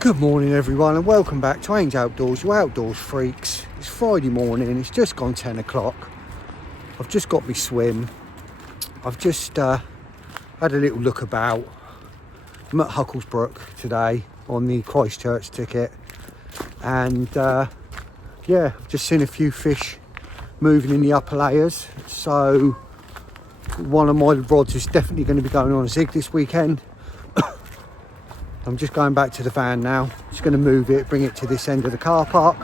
Good morning everyone and welcome back to Ainge Outdoors, your outdoors freaks. It's Friday morning, it's just gone 10 o'clock. I've just got my swim. I've just had a little look about. I'm at Hucklesbrook today on the Christchurch ticket and yeah, I've just seen a few fish moving in the upper layers. So one of my rods is definitely going to be going on a zig this weekend. I'm just going back to the van now, just going to move it, bring it to this end of the car park,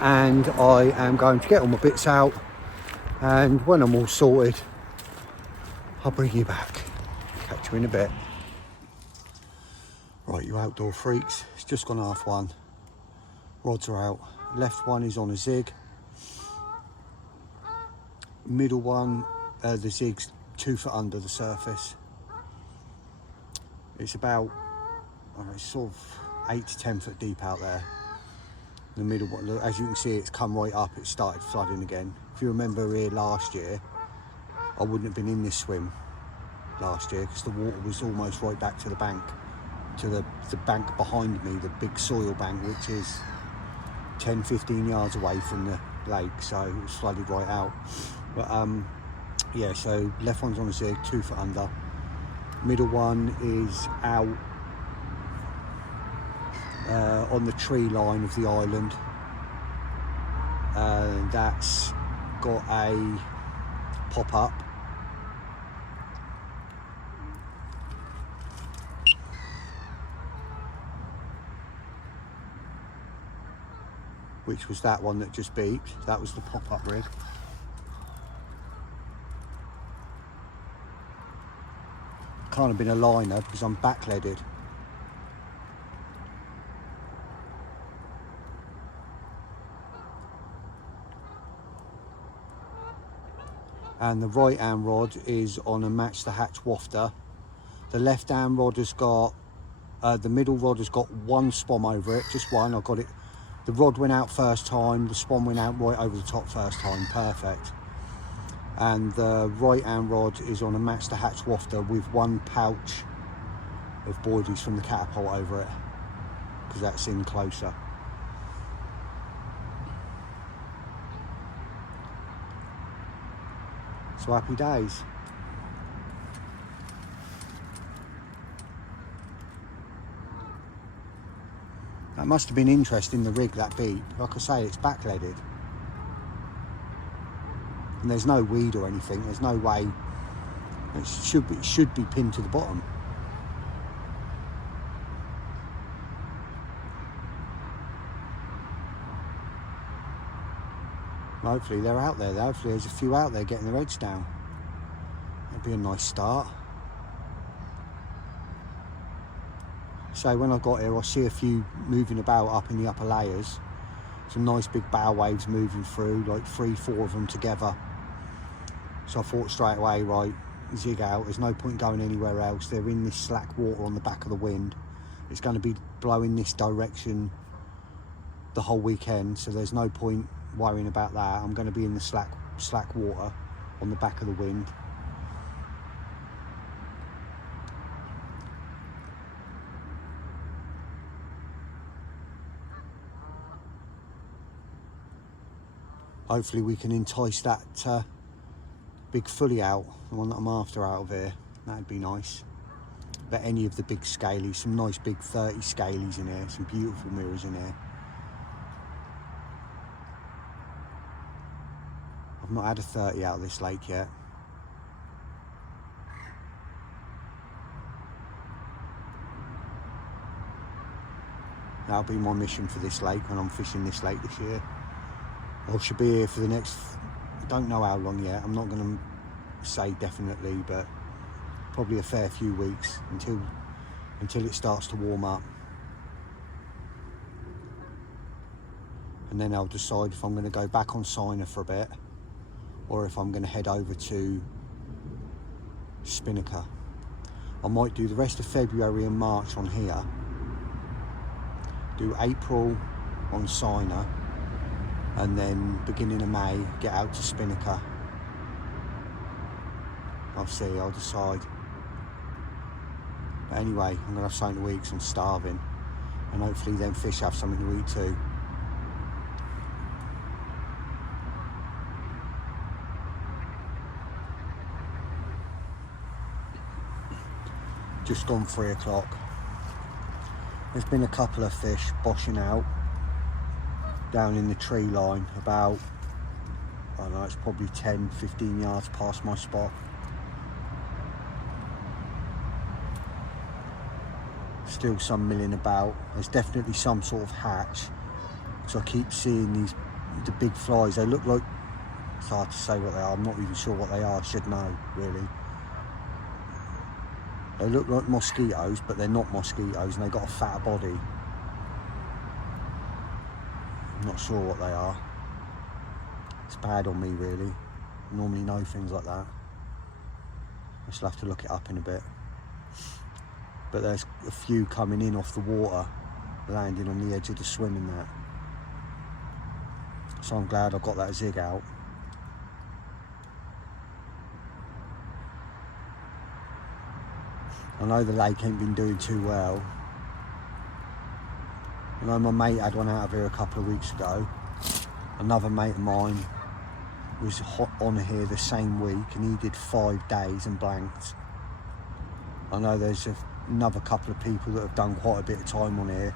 and I am going to get all my bits out, and when I'm all sorted I'll bring you back. Catch you in a bit. Right, you outdoor freaks, it's just gone 1:30. Rods are out. Left one is on a zig, middle one, the zig's 2 foot under the surface. It's about, it's sort of 8 to 10 foot deep out there. The middle one, as you can see, it's come right up, it started flooding again. If you remember here last year, I wouldn't have been in this swim last year because the water was almost right back to the bank, to the bank behind me, the big soil bank, which is 10-15 yards away from the lake, so it was flooded right out. But yeah, so left one's on a zig, 2 foot under. Middle one is out on the tree line of the island. That's got a pop-up. Which was that one that just beeped. That was the pop-up rig. Can't have been a liner because I'm backleaded. And the right hand rod is on a match the hatch wafter. The left hand rod has got, the middle rod has got one spom over it, just one. I got it, the rod went out first time, the spom went out right over the top first time, perfect. And the right hand rod is on a match the hatch wafter with one pouch of boilies from the Catapult over it, because that's in closer. So happy days. That must have been interesting, the rig, that beat. Like I say, it's backleaded. And there's no weed or anything, there's no way. It should be pinned to the bottom. Hopefully they're out there. Hopefully there's a few out there getting their heads down. That'd be a nice start. So when I got here, I see a few moving about up in the upper layers. Some nice big bow waves moving through, like 3-4 of them together. So I thought straight away, right, zig out. There's no point going anywhere else. They're in this slack water on the back of the wind. It's going to be blowing this direction the whole weekend, so there's no point worrying about that. I'm going to be in the slack water on the back of the wind. Hopefully we can entice that big fully out, the one that I'm after, out of here. That'd be nice. But any of the big scalies, some nice big 30 scalies in here, some beautiful mirrors in here. I've not had a 30 out of this lake yet. That'll be my mission for this lake when I'm fishing this lake this year. I should be here for the next, I don't know how long yet. I'm not going to say definitely, but probably a fair few weeks until it starts to warm up. And then I'll decide if I'm going to go back on Siner for a bit, or if I'm going to head over to Spinnaker. I might do the rest of February and March on here, do April on Siner, and then beginning of May get out to Spinnaker. I'll decide. But anyway, I'm going to have something to eat because I'm starving. and hopefully them fish have something to eat too. Just gone 3 o'clock. There's been a couple of fish boshing out down in the tree line about, I don't know, it's probably 10-15 yards past my spot. Still some milling about. There's definitely some sort of hatch, so I keep seeing the big flies. They look like, it's hard to say what they are, I'm not even sure what they are, I should know really. They look like mosquitoes, but they're not mosquitoes, and they've got a fatter body. I'm not sure what they are. It's bad on me really. I normally know things like that. I shall have to look it up in a bit. But there's a few coming in off the water, landing on the edge of the swim and that. So I'm glad I got that zig out. I know the lake ain't been doing too well. I know my mate had one out of here a couple of weeks ago. Another mate of mine was on here the same week, and he did 5 days and blanked. I know there's another couple of people that have done quite a bit of time on here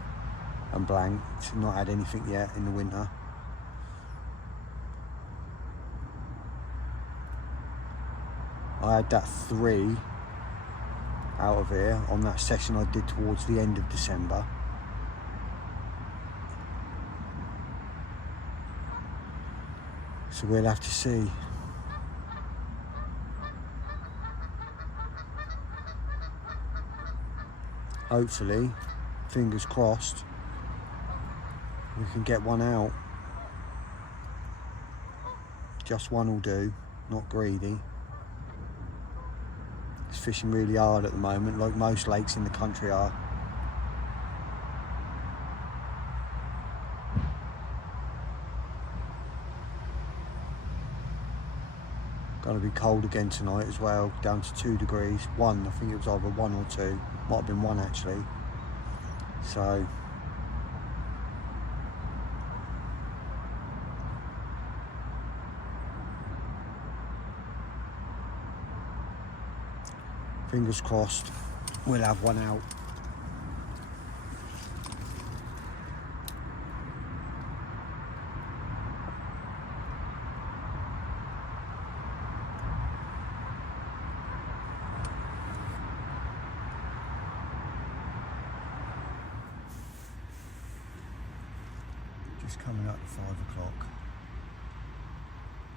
and blanked, not had anything yet in the winter. I had that 3 out of here on that session I did towards the end of December. So we'll have to see. Hopefully, fingers crossed, we can get one out. Just one will do, not greedy. It's fishing really hard at the moment, like most lakes in the country are. Going to be cold again tonight as well, down to 2 degrees. 1, I think it was either 1 or 2. Might have been 1 actually. So fingers crossed we'll have one out. Just coming up to 5 o'clock.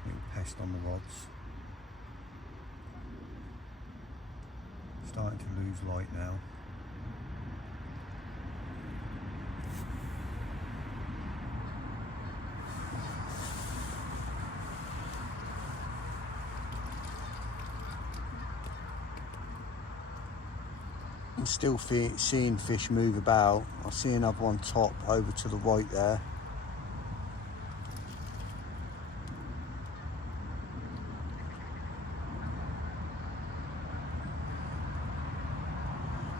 Little pest on the rods. Starting to lose light now. I'm still seeing fish move about. I see another one top over to the right there.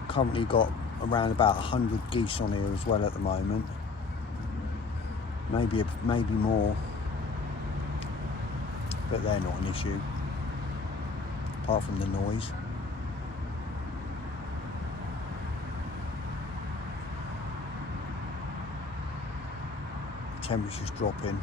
Currently got around about 100 geese on here as well at the moment. Maybe more, but they're not an issue, apart from the noise. Temperature's dropping.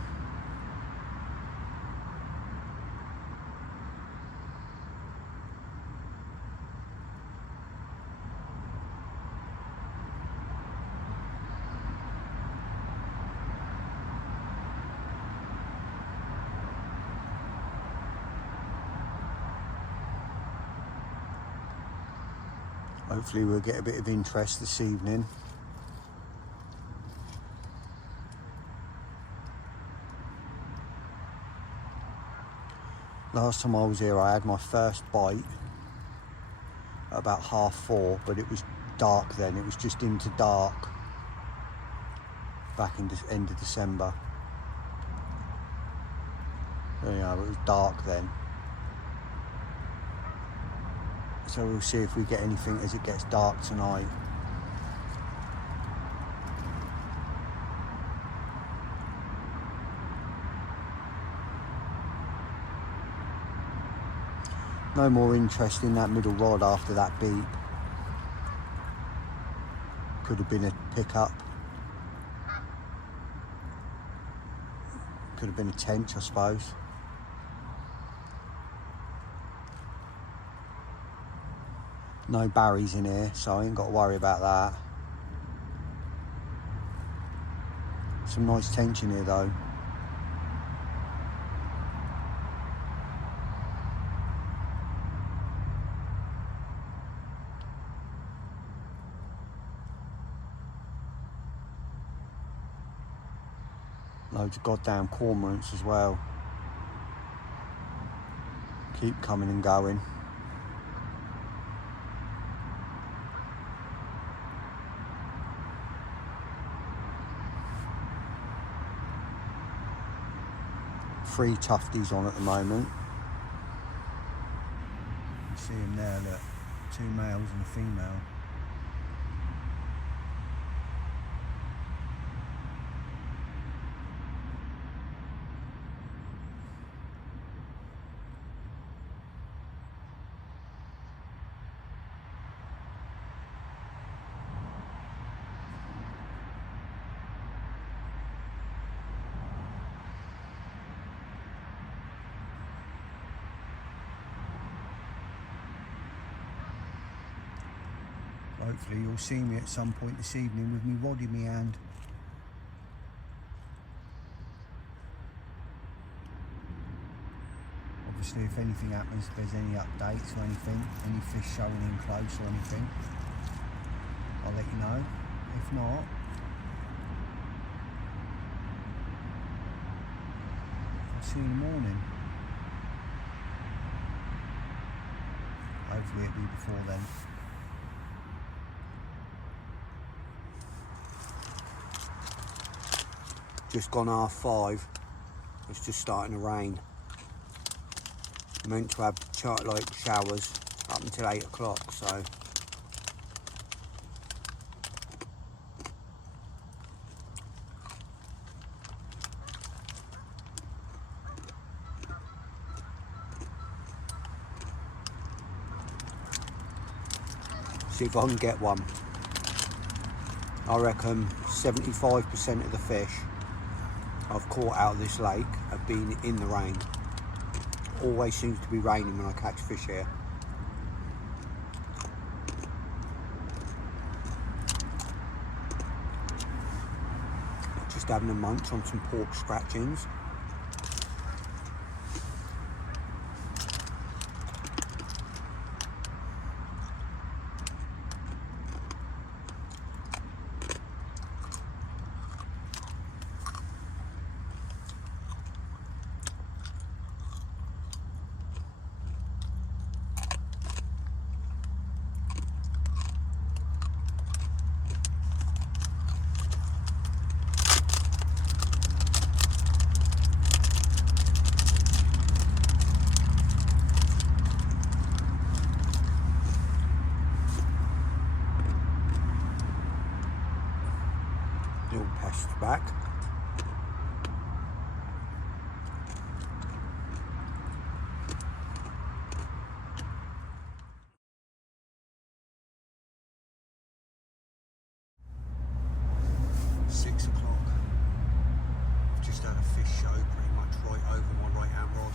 Hopefully we'll get a bit of interest this evening. Last time I was here I had my first bite at about 4:30, but it was dark then. It was just into dark back in the end of December. You know, it was dark then. So we'll see if we get anything as it gets dark tonight. No more interest in that middle rod after that beat. Could have been a pickup. Could have been a tench, I suppose. No barries in here, so I ain't got to worry about that. Some nice tension here though. Loads of goddamn cormorants as well. Keep coming and going. Three tufties on at the moment. You see them there, look. 2 males and a female. Hopefully you'll see me at some point this evening with me rod in my hand. Obviously if anything happens, if there's any updates or anything, any fish showing in close or anything, I'll let you know. If not, I'll see you in the morning. Hopefully it'll be before then. Just gone 5:30. It's just starting to rain. I'm meant to have chart-like showers up until 8 o'clock, so see if I can get one. I reckon 75% of the fish I've caught out of this lake have been in the rain. Always seems to be raining when I catch fish here. Just having a munch on some pork scratchings. Little pest back. I've just had a fish show pretty much right over my right hand rod.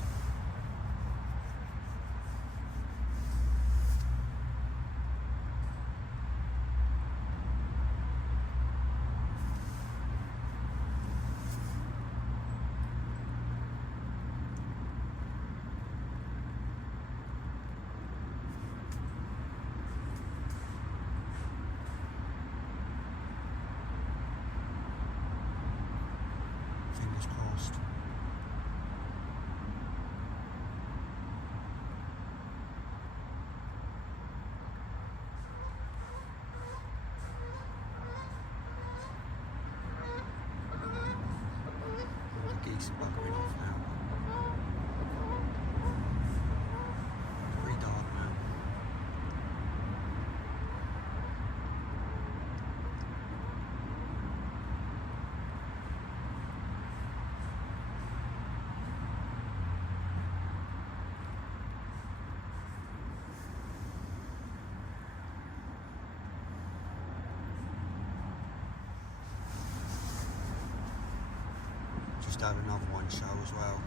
just had another one show as well.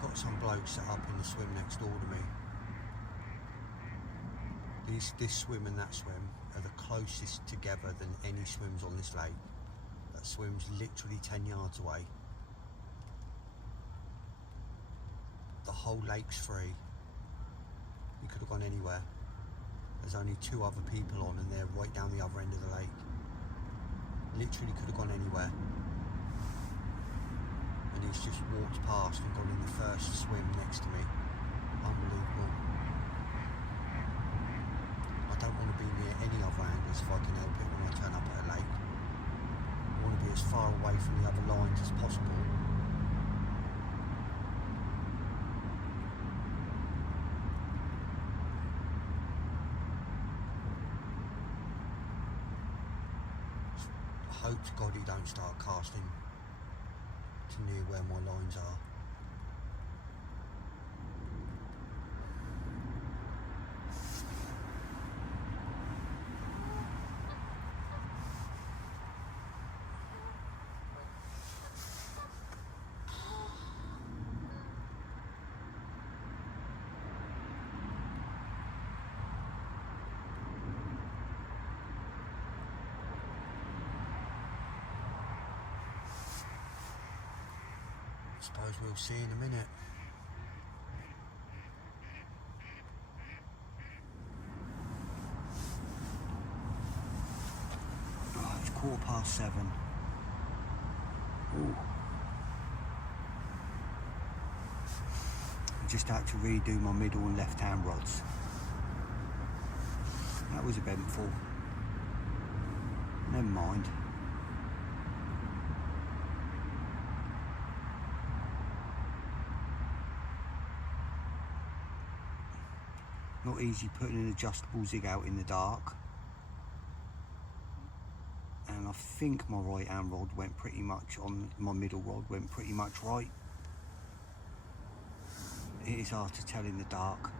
Got some blokes set up in the swim next door to me. This swim and that swim are the closest together than any swims on this lake. That swim's literally 10 yards away. The whole lake's free. You could have gone anywhere. There's only 2 other people on and they're right down the other end of the lake. Literally could have gone anywhere. And he's just walked past and gone in the first swim next to me. Unbelievable. I don't want to be near any other anglers if I can help it when I turn up at a lake. I want to be as far away from the other lines as possible. I hope to God he don't start casting to near where my lines are. Suppose we'll see in a minute. Oh, it's 7:15. Ooh. I just had to redo my middle and left hand rods. That was eventful. Never mind. Not easy putting an adjustable zig out in the dark. And I think my right hand rod went pretty much on, my middle rod went pretty much right. It is hard to tell in the dark.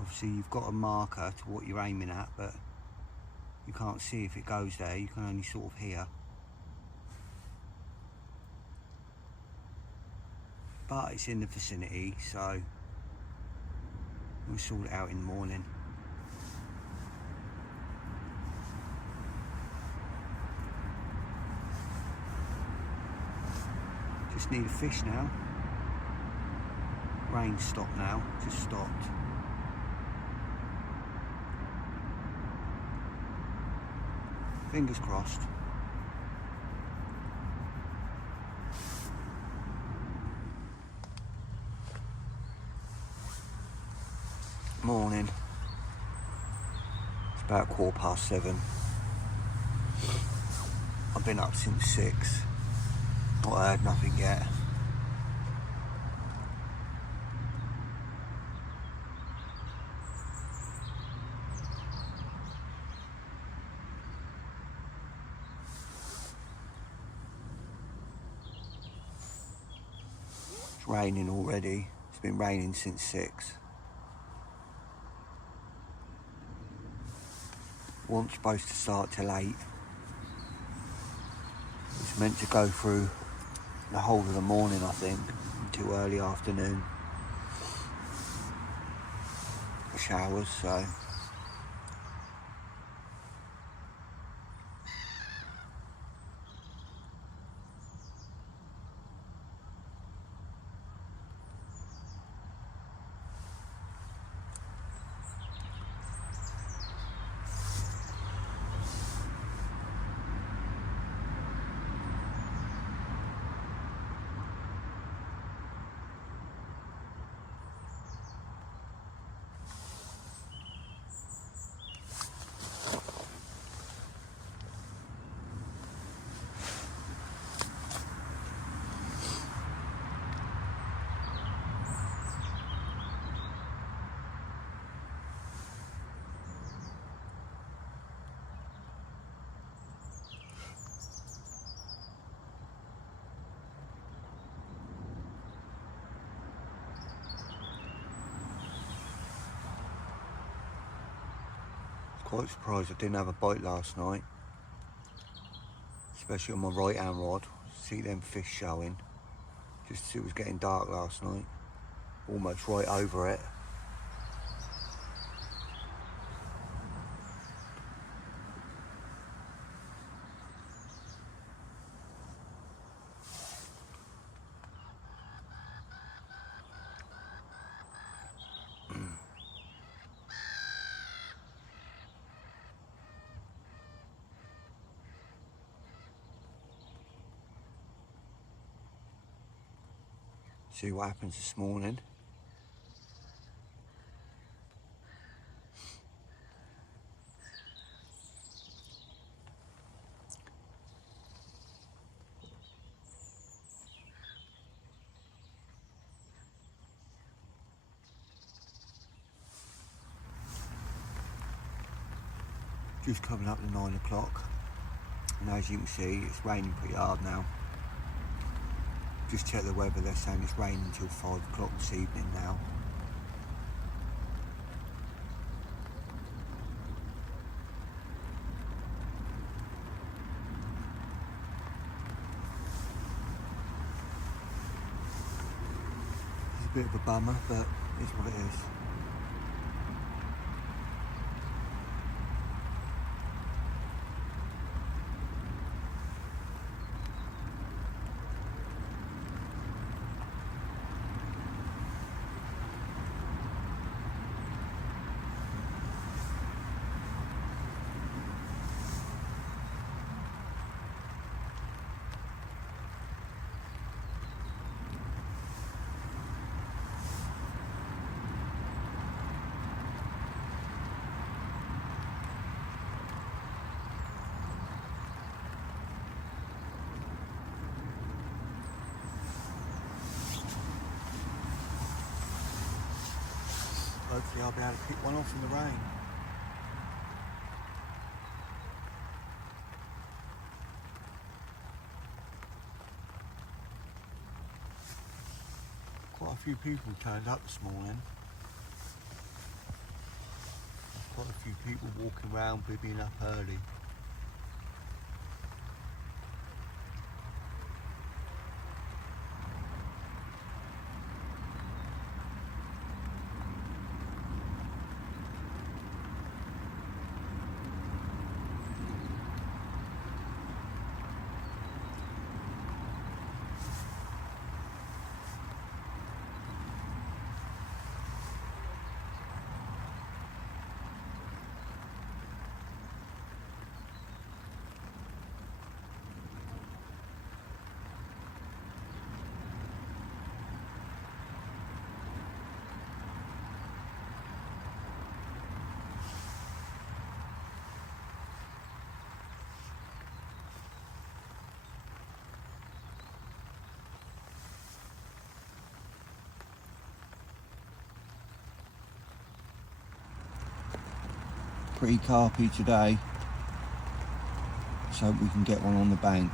Obviously you've got a marker to what you're aiming at, but you can't see if it goes there, you can only sort of hear. But it's in the vicinity, so we'll sort it out in the morning. Just need a fish now. Rain stopped now, just stopped. Fingers crossed. Morning. It's about 7:15. I've been up since 6. Not heard nothing yet. It's raining already. It's been raining since 6. Wasn't supposed to start till 8. It's meant to go through the whole of the morning, I think, until early afternoon. The showers, so. Quite surprised I didn't have a bite last night, especially on my right hand rod. See them fish showing, just as it was getting dark last night, almost right over it. See what happens this morning. Just coming up to 9 o'clock, and as you can see, it's raining pretty hard now. Just check the weather, they're saying it's raining until 5 o'clock this evening now. It's a bit of a bummer, but it's what it is. Hopefully I'll be able to pick one off in the rain. Quite a few people turned up this morning. Quite a few people walking around, bibbying up early. Pretty carpy today. Let's hope we can get one on the bank.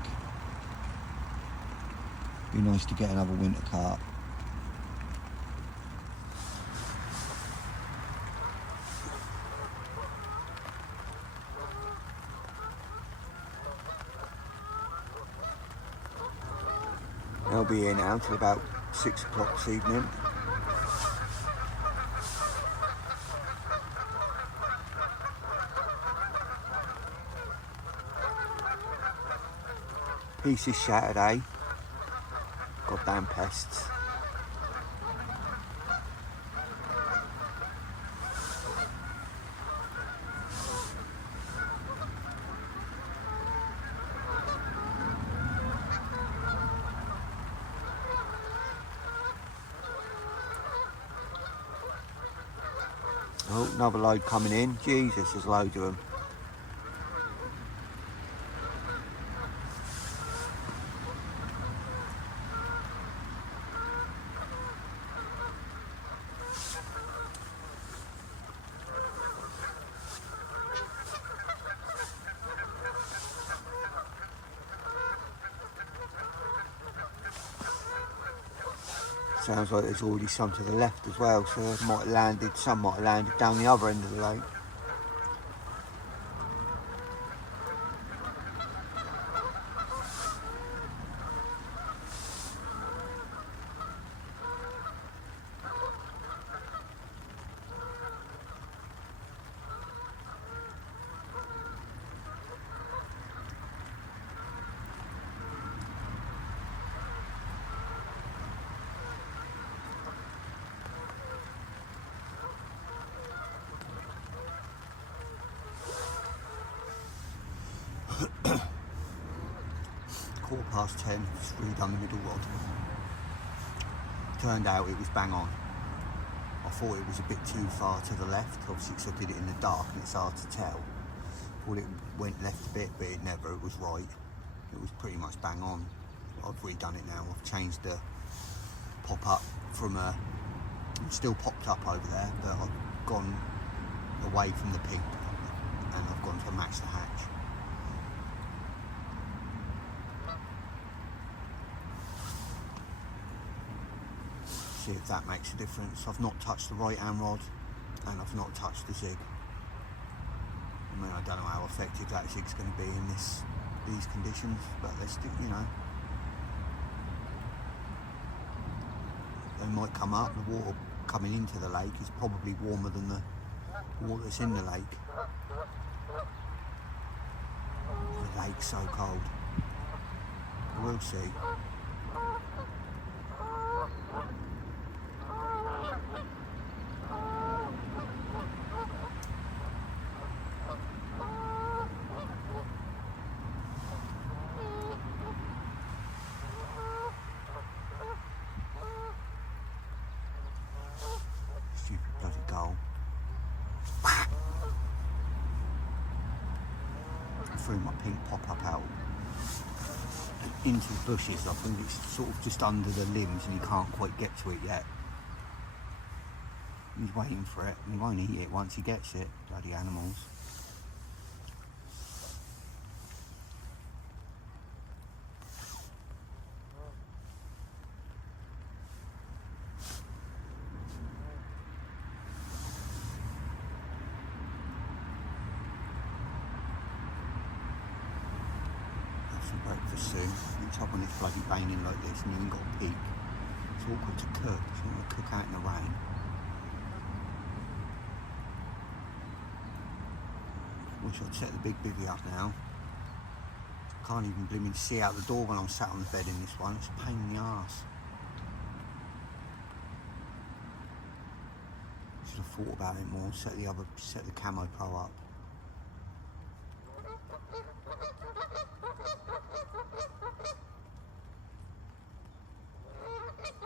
Be nice to get another winter carp. They'll be here now till about 6 o'clock this evening. Piece is shattered, eh? Goddamn pests. Oh, another load coming in. Jesus, there's loads of them. Sounds like there's already some to the left as well, so some might have landed down the other end of the lake. 10:15, just redone the middle rod. Turned out it was bang on. I thought it was a bit too far to the left, obviously because I did it in the dark and it's hard to tell. Thought it went left a bit, but it never, it was right. It was pretty much bang on. I've redone it now. I've changed the pop-up from a, it's still popped up over there, but I've gone away from the pink and I've gone to match the hatch. See if that makes a difference. I've not touched the right hand rod and I've not touched the zig. I mean, I don't know how effective that zig's going to be in these conditions, but they're still, you know, they might come up. The water coming into the lake is probably warmer than the water that's in the lake. The lake's so cold. We'll see. Stupid bloody goal. Threw my pink pop-up out into the bushes. I think it's sort of just under the limbs and you can't quite get to it yet. He's waiting for it and he won't eat it once he gets it. Bloody animals. Breakfast soon. You top when it's bloody raining like this and you ain't got a peak. It's awkward to cook. You want to cook out in the rain. Wish I'd set the big bivvy up now. Can't even blooming see out the door when I'm sat on the bed in this one. It's a pain in the arse. Should have thought about it more. Set the Camo Pro up.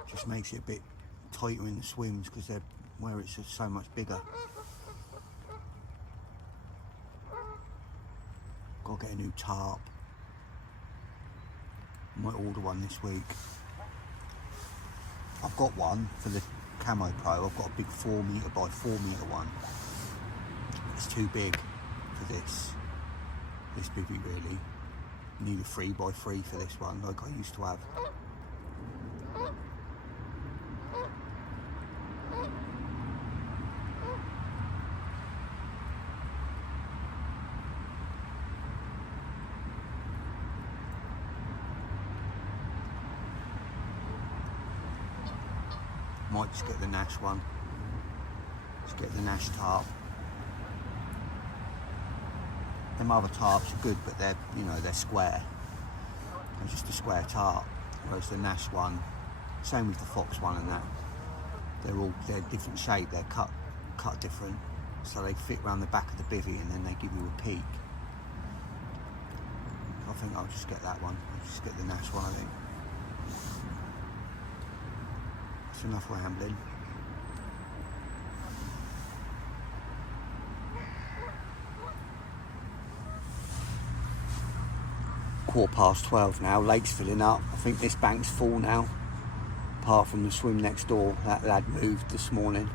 Just makes it a bit tighter in the swims because they're where it's just so much bigger. Got to get a new tarp. Might order one this week. I've got one for the Camo Pro. I've got a big 4 metre by 4 metre one. It's too big for this bivvy really. Need a 3x3 for this one like I used to have. Might just get the Nash one. Just get the Nash tarp. Them other tarps are good, but they're, you know, they're square. They're just a square tarp. Whereas the Nash one, same with the Fox one and that. They're different shape. They're cut different, so they fit around the back of the bivvy and then they give you a peak. I think I'll just get that one. I'll just get the Nash one, I think. That's enough rambling. £12:15 now, lake's filling up. I think this bank's full now, apart from the swim next door. That lad moved this morning.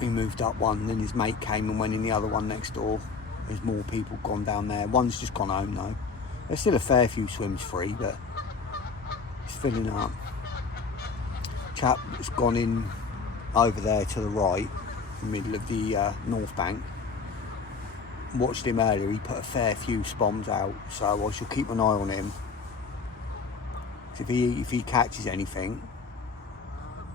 He moved up one, then his mate came and went in the other one next door. There's more people gone down there. One's just gone home though. There's still a fair few swims free, but it's filling up. Chap that's gone in over there to the right, in the middle of the north bank. Watched him earlier, he put a fair few spoms out, so I shall keep an eye on him. So if he catches anything,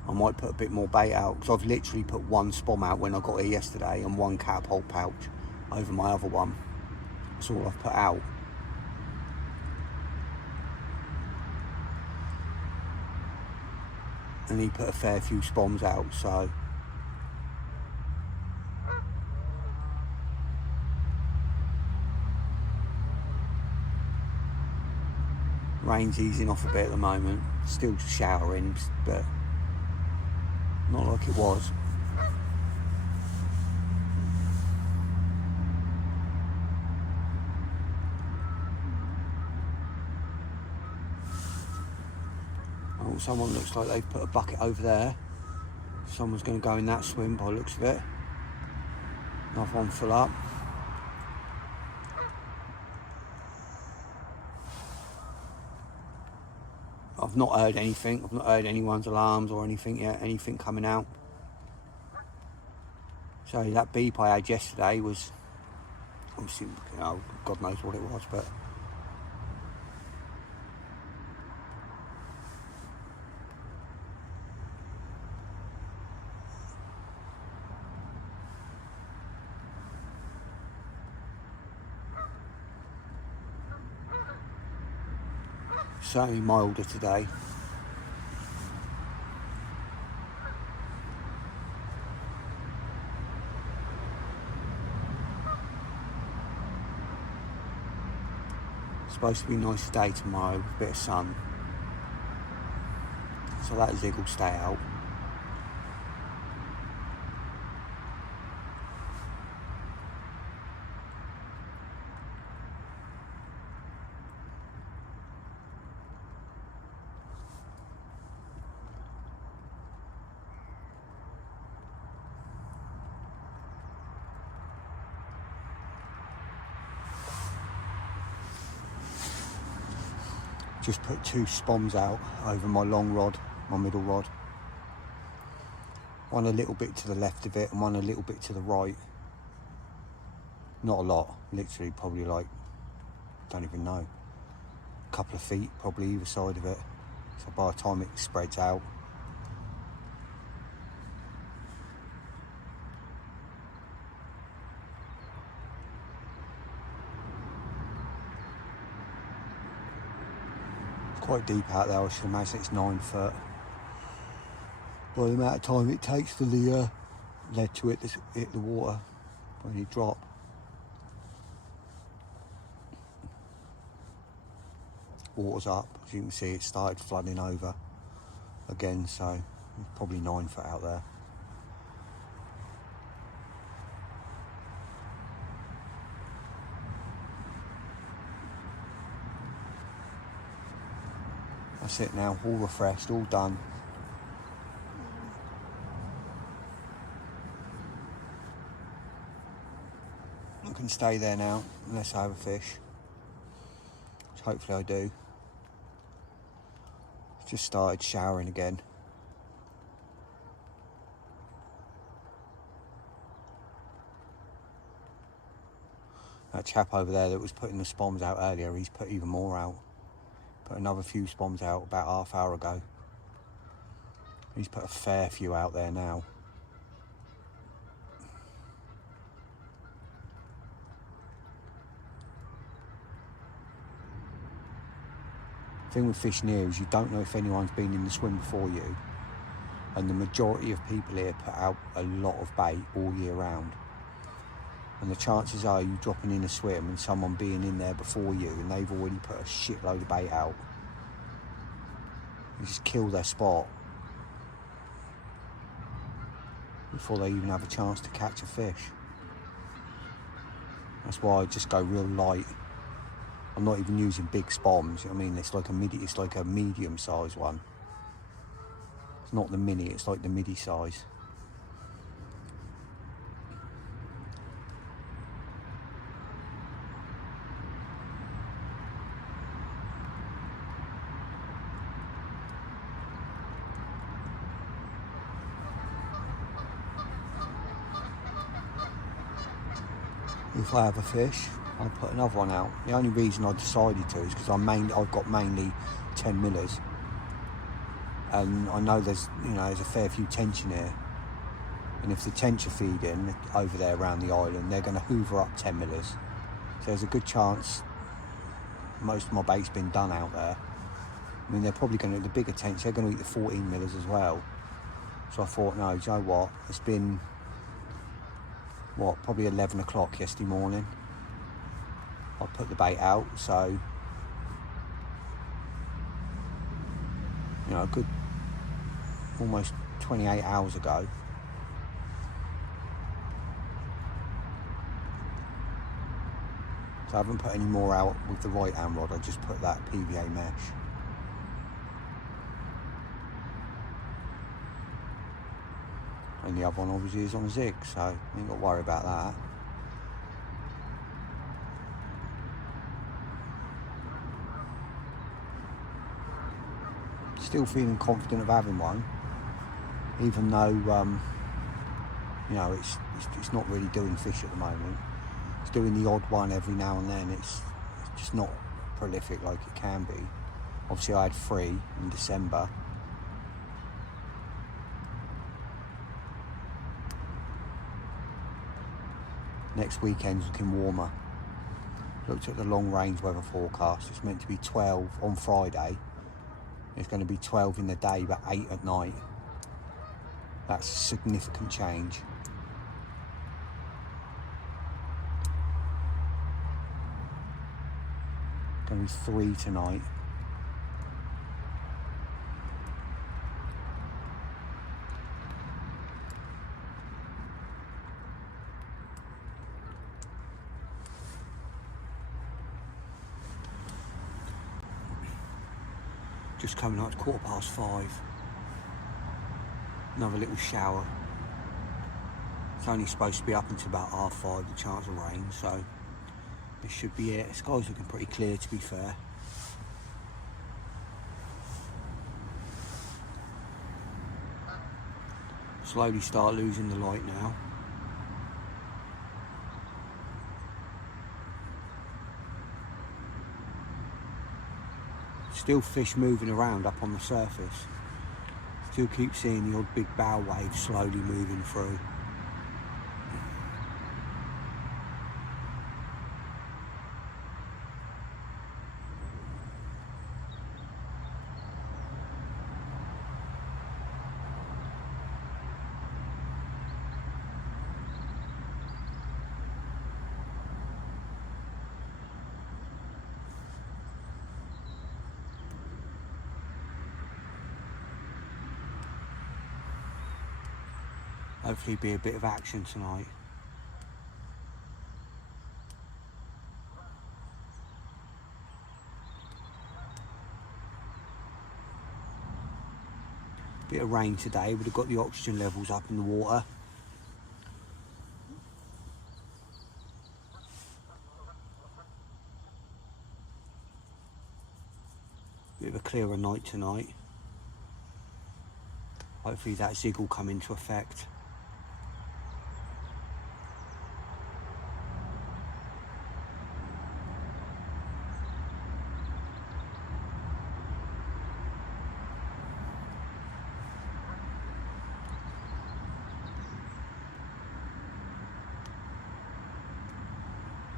I might put a bit more bait out, because I've literally put one spom out when I got here yesterday and one catapult pouch over my other one. That's all I've put out. And he put a fair few spoms out, so Rain's easing off a bit at the moment. Still showering, but not like it was. Oh, someone looks like they've put a bucket over there. Someone's going to go in that swim by the looks of it. Another one full up. I've not heard anything. I've not heard anyone's alarms or anything yet, anything coming out. So that beep I had yesterday was, obviously, you know, God knows what it was, but certainly milder today. It's supposed to be a nice day tomorrow with a bit of sun. So that zig will stay out. Just put 2 spoms out over my long rod, my middle rod. One a little bit to the left of it and one a little bit to the right. Not a lot, literally probably like, don't even know, a couple of feet probably either side of it. So by the time it spreads out, quite deep out there. I should imagine it's 9 foot. By the amount of time it takes for the lead to hit the water when you drop. Water's up, as you can see it started flooding over again, so probably 9 foot out there. That's it now, all refreshed, all done. I can stay there now unless I have a fish, which hopefully I do. Just started showering again. That chap over there that was putting the spoms out earlier, he's put even more out. Put another few spoms out about half hour ago. He's put a fair few out there now. The thing with fishing here is you don't know if anyone's been in the swim before you, and the majority of people here put out a lot of bait all year round. And the chances are you dropping in a swim and someone being in there before you and they've already put a shitload of bait out. You just kill their spot before they even have a chance to catch a fish. That's why I just go real light. I'm not even using big spoms. I mean, it's like a medium sized one. It's not the mini, it's like the midi size. If I have a fish, I'll put another one out. The only reason I decided to is because I've got mainly 10 millers, and I know there's a fair few tench in here, and if the tench are feeding over there around the island, they're going to hoover up 10 millers. So there's a good chance most of my bait's been done out there. I mean, they're probably going to eat the bigger tench. They're going to eat the 14 millers as well. So I thought, no, do you know what? It's been probably 11 o'clock yesterday morning. I put the bait out, so you know, a good almost 28 hours ago. So I haven't put any more out with the right hand rod, I just put that PVA mesh. And the other one obviously is on zig, so you ain't got to worry about that. Still feeling confident of having one, even though you know, it's not really doing fish at the moment. It's doing the odd one every now and then. It's just not prolific like it can be. Obviously I had 3 in December. Next weekend's looking warmer. Looked at the long range weather forecast. It's meant to be 12 on Friday. It's going to be 12 in the day, but 8 at night. That's a significant change. Going to be 3 tonight. Just coming up, it's 5:15. Another little shower. It's only supposed to be up until about 5:30, the chance of rain, so this should be it. The sky's looking pretty clear, to be fair. Slowly start losing the light now. Still fish moving around up on the surface. Still keep seeing the odd big bow wave slowly moving through. Hopefully be a bit of action tonight. Bit of rain today, would have got the oxygen levels up in the water. Bit of a clearer night tonight. Hopefully that zig will come into effect.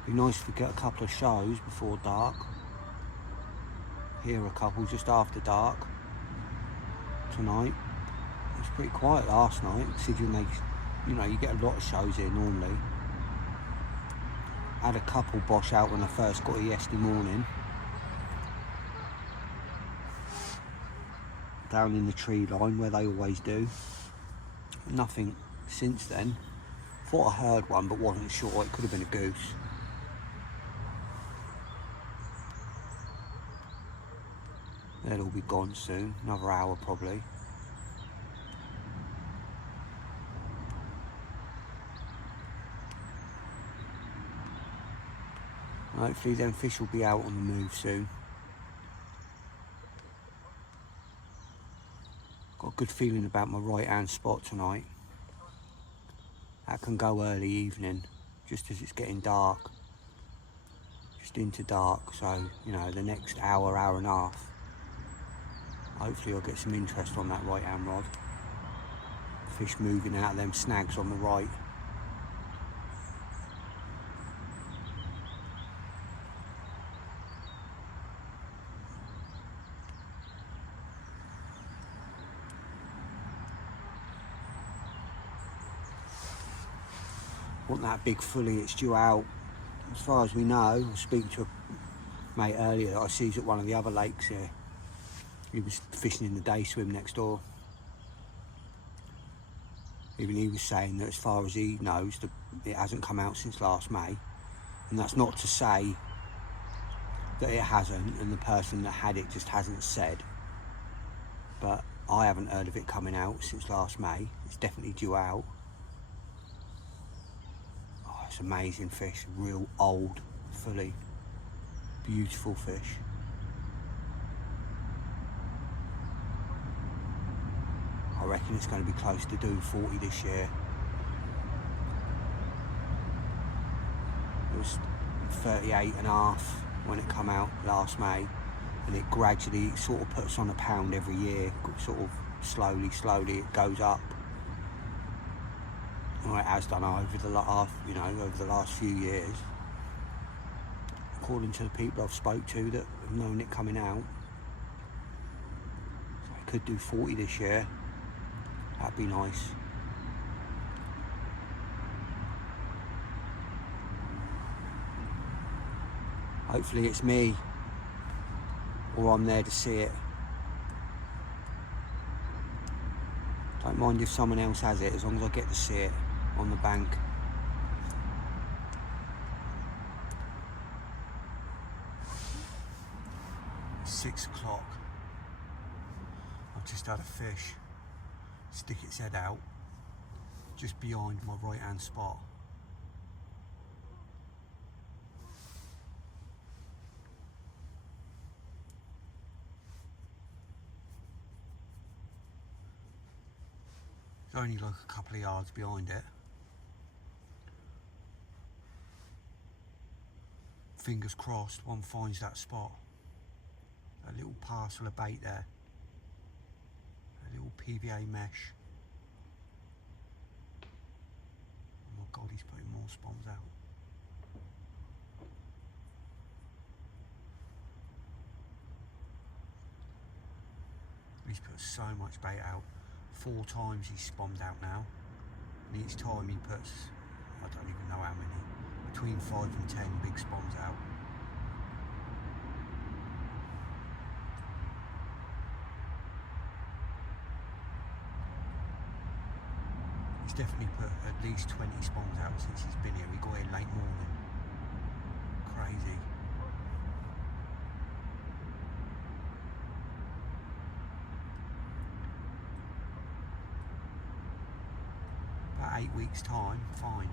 Be nice if we get a couple of shows before dark. Hear a couple just after dark tonight. It was pretty quiet last night, considering you know, you get a lot of shows here normally. Had a couple bosh out when I first got here yesterday morning. Down in the tree line where they always do. Nothing since then. Thought I heard one but wasn't sure, it could have been a goose. They'll all be gone soon, another hour probably. Hopefully them fish will be out on the move soon. Got a good feeling about my right hand spot tonight. That can go early evening, just as it's getting dark. Just into dark, so, you know, the next hour, hour and a half. Hopefully I'll get some interest on that right hand rod. Fish moving out of them snags on the right. Want that big fully, it's due out. As far as we know, I was speaking to a mate earlier that I sees at one of the other lakes here. He was fishing in the day swim next door. Even he was saying that as far as he knows, it hasn't come out since last May. And that's not to say that it hasn't, and the person that had it just hasn't said. But I haven't heard of it coming out since last May. It's definitely due out. Oh, it's amazing fish, real old, fully beautiful fish. I reckon it's going to be close to doing 40 this year. It was 38.5 when it come out last May, and it gradually sort of puts on a pound every year, sort of slowly it goes up. Well, it has done over the last few years. According to the people I've spoke to that have known it coming out, so it could do 40 this year. That'd be nice. Hopefully it's me, or I'm there to see it. Don't mind if someone else has it, as long as I get to see it on the bank. It's 6 o'clock. I've just had a fish stick its head out just behind my right hand spot. It's only like a couple of yards behind it. Fingers crossed one finds that spot. A little parcel of bait there. A little PVA mesh. Oh my god, he's putting more spawns out. He's put so much bait out. 4 times he's spawned out now. And each time he puts, I don't even know how many, between 5 and 10 big spawns out. He's definitely put at least 20 spawns out since he's been here. He got here late morning. Crazy. About 8 weeks time, fine.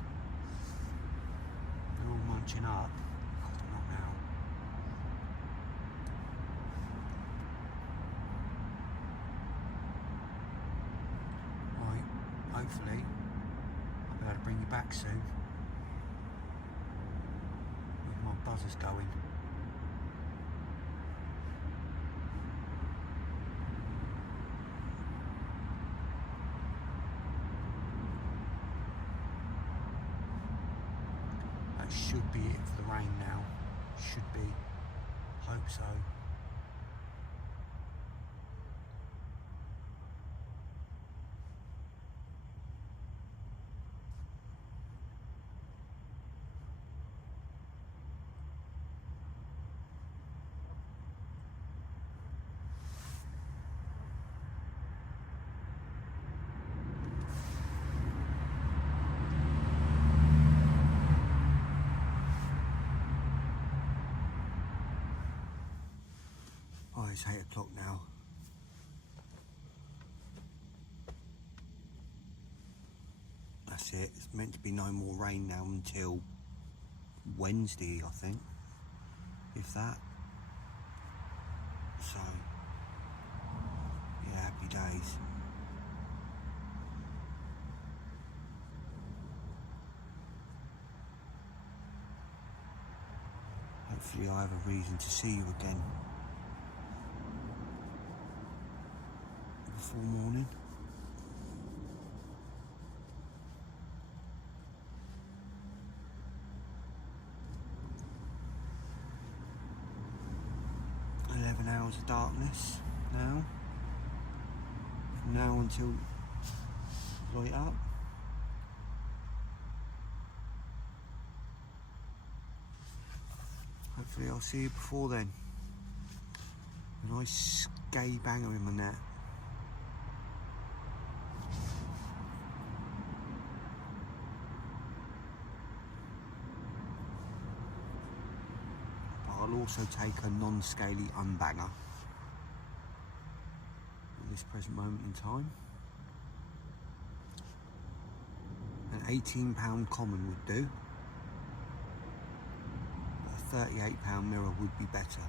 They're all munching up. God, not now. Right, hopefully I'll be able to bring you back soon. With my buzzers going. Should be it for the rain now. Should be. Hope so. Oh, it's 8 o'clock now. That's it. It's meant to be no more rain now until Wednesday, I think. If that. So, yeah, happy days. Hopefully I have a reason to see you again before morning. Hours of darkness now. From now until light up. Hopefully I'll see you before then. Nice gay banger in my net. But I'll also take a non-scaly unbanger at this present moment in time. An £18 common would do. A £38 mirror would be better.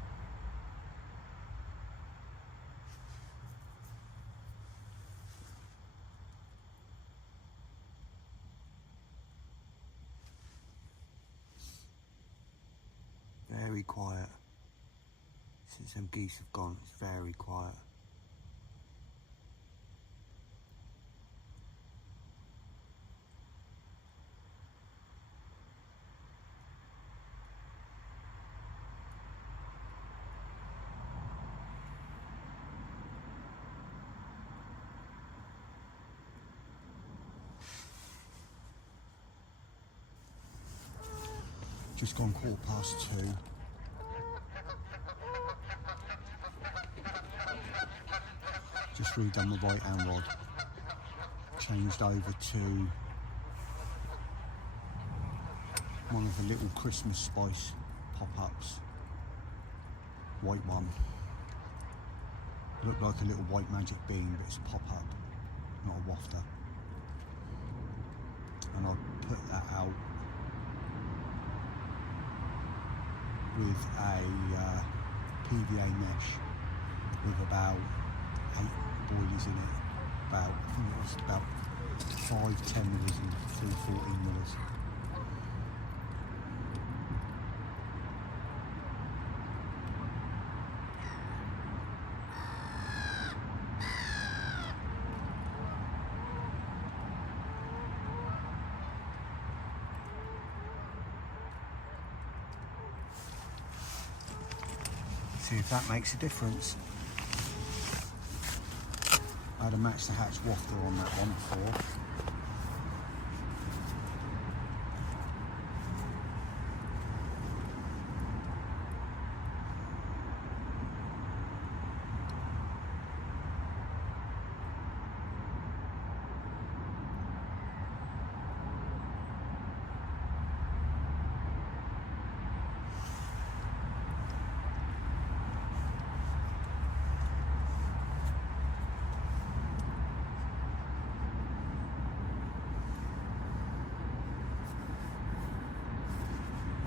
Very quiet. Since them geese have gone, it's very quiet. Just gone 2:15. Just redone the right hand rod. Changed over to one of the little Christmas spice pop-ups. White one. Looked like a little white magic bean, but it's a pop-up, not a wafter. And I'll put that out with a PVA mesh with about 8 boilies in it. I think it was about 5 10mm and 3 14mm. See if that makes a difference. I had a match the hatch wafter on that one before.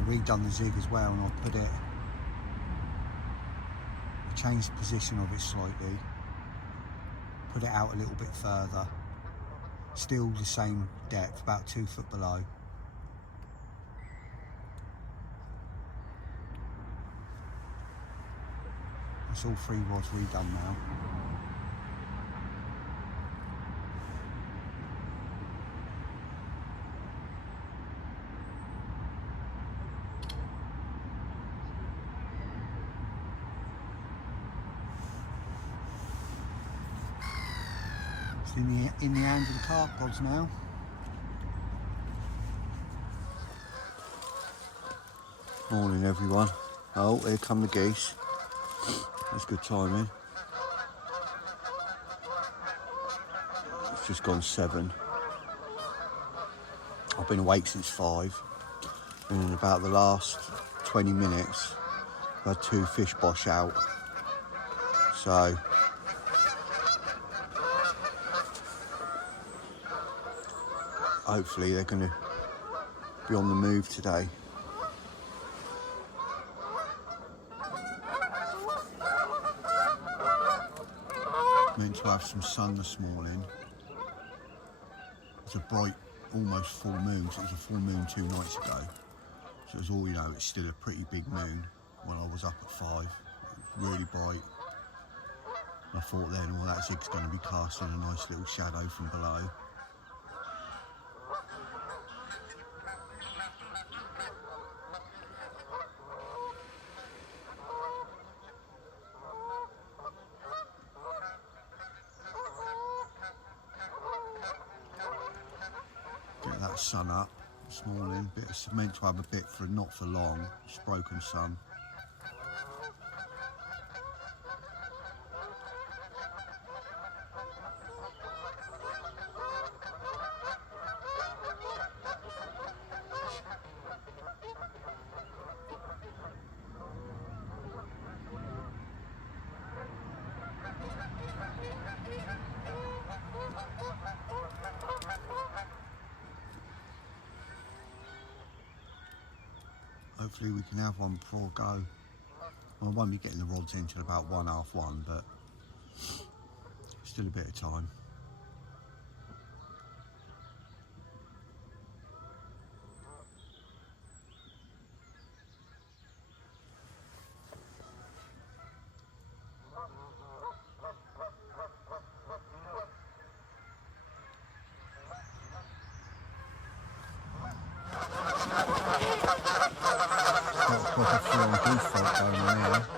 Redone the zig as well, and I'll put it, change the position of it slightly, put it out a little bit further, still the same depth, about 2 foot below. It's all 3 rods redone now. In the hands of the carp pods now. Morning everyone. Oh, here come the geese. That's good timing. It's just gone 7. I've been awake since 5. And in about the last 20 minutes, I've had 2 fish bosh out. So hopefully they're going to be on the move today. Meant to have some sun this morning. It's a bright, almost full moon. So it was a full moon 2 nights ago. So as all you know, it's still a pretty big moon when I was up at 5. It was really bright. And I thought then, well, that zig's going to be casting a nice little shadow from below. Get that sun up this morning. It's meant to have a bit for not for long. It's broken sun. Hopefully we can have one before I go. Well, I won't be getting the rods in till about 1:30, but still a bit of time.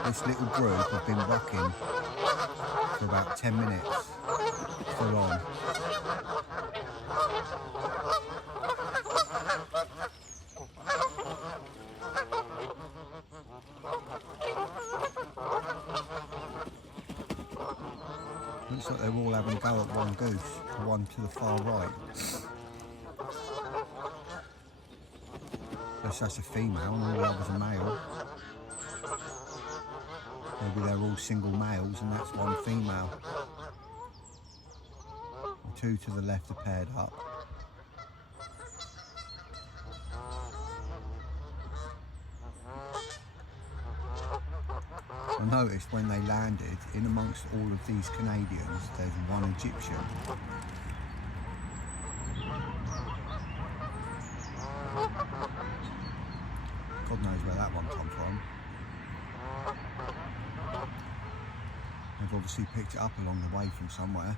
This little group have been rocking for about 10 minutes, full on. Looks like they're all having a go at one goose, the one to the far right. That's a female and all the others are male. Maybe they're all single males and that's one female. The two to the left are paired up. I noticed when they landed, in amongst all of these Canadians, there's one Egyptian. God knows where that one come from. They've obviously picked it up along the way from somewhere.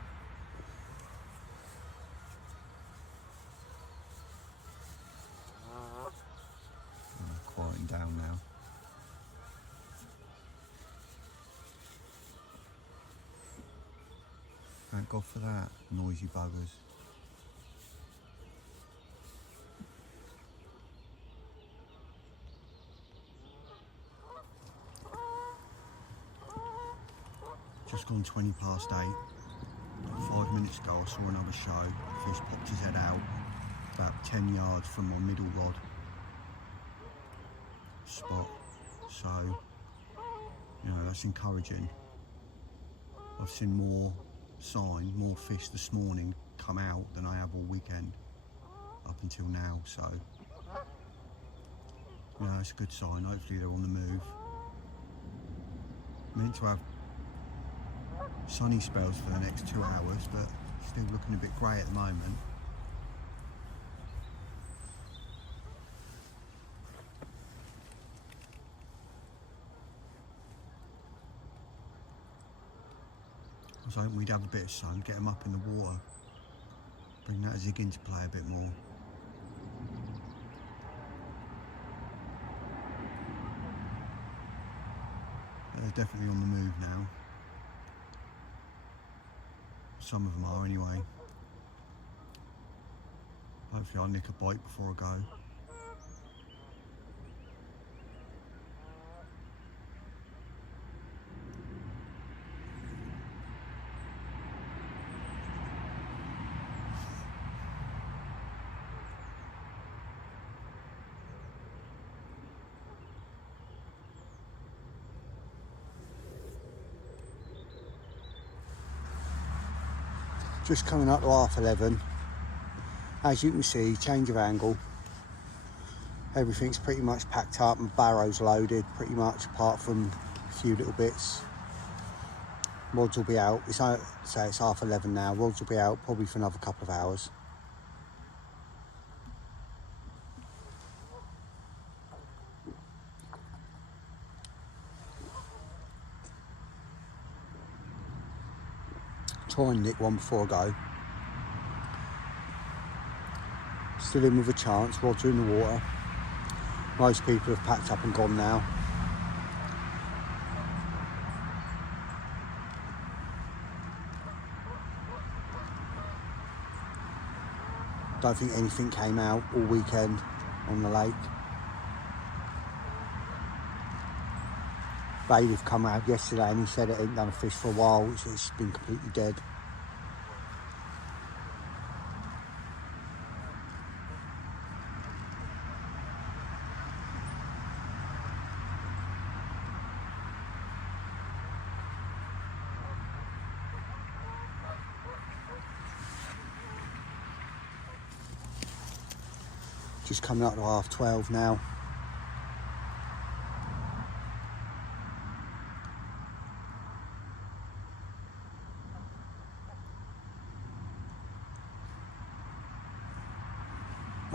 Quieting down now. Thank God for that, noisy buggers. Just gone 20 past 8. 5 minutes ago I saw another show. Fish popped his head out about 10 yards from my middle rod spot. So, you know, that's encouraging. I've seen more fish this morning come out than I have all weekend up until now, so yeah, it's a good sign. Hopefully they're on the move. Meant to have sunny spells for the next 2 hours, but still looking a bit grey at the moment. I was hoping we'd have a bit of sun, get them up in the water, bring that zig into play a bit more. They're definitely on the move now. Some of them are anyway. Hopefully I'll nick a bite before I go. Just coming up to 11:30. As you can see, change of angle. Everything's pretty much packed up and barrows loaded, pretty much, apart from a few little bits. Rods will be out. It's 11:30 now. Rods will be out probably for another couple of hours. Try and nick one before I go. Still in with a chance. Rods are in the water. Most people have packed up and gone now. Don't think anything came out all weekend on the lake. Bailiff come out yesterday and he said it ain't done a fish for a while. It's been completely dead. Just coming up to 12:30 now.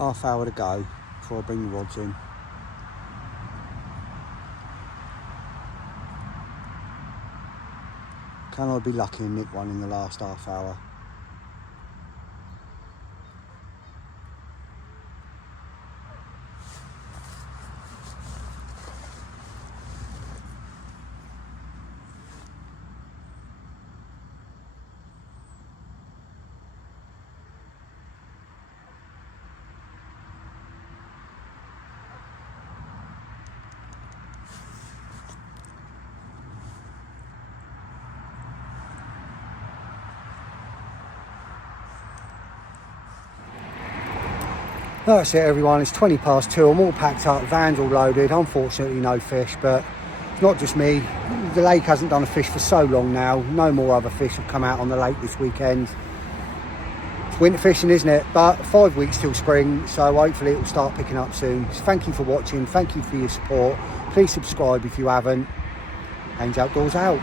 half hour to go before I bring the rods in. Can I be lucky and nick one in the last half hour? That's it everyone, it's 20 past 2, I'm all packed up, van's all loaded, unfortunately no fish, but it's not just me, the lake hasn't done a fish for so long now, no more other fish have come out on the lake this weekend. It's winter fishing, isn't it? But 5 weeks till spring, so hopefully it will start picking up soon. So thank you for watching, thank you for your support, please subscribe if you haven't, Ange Outdoors out.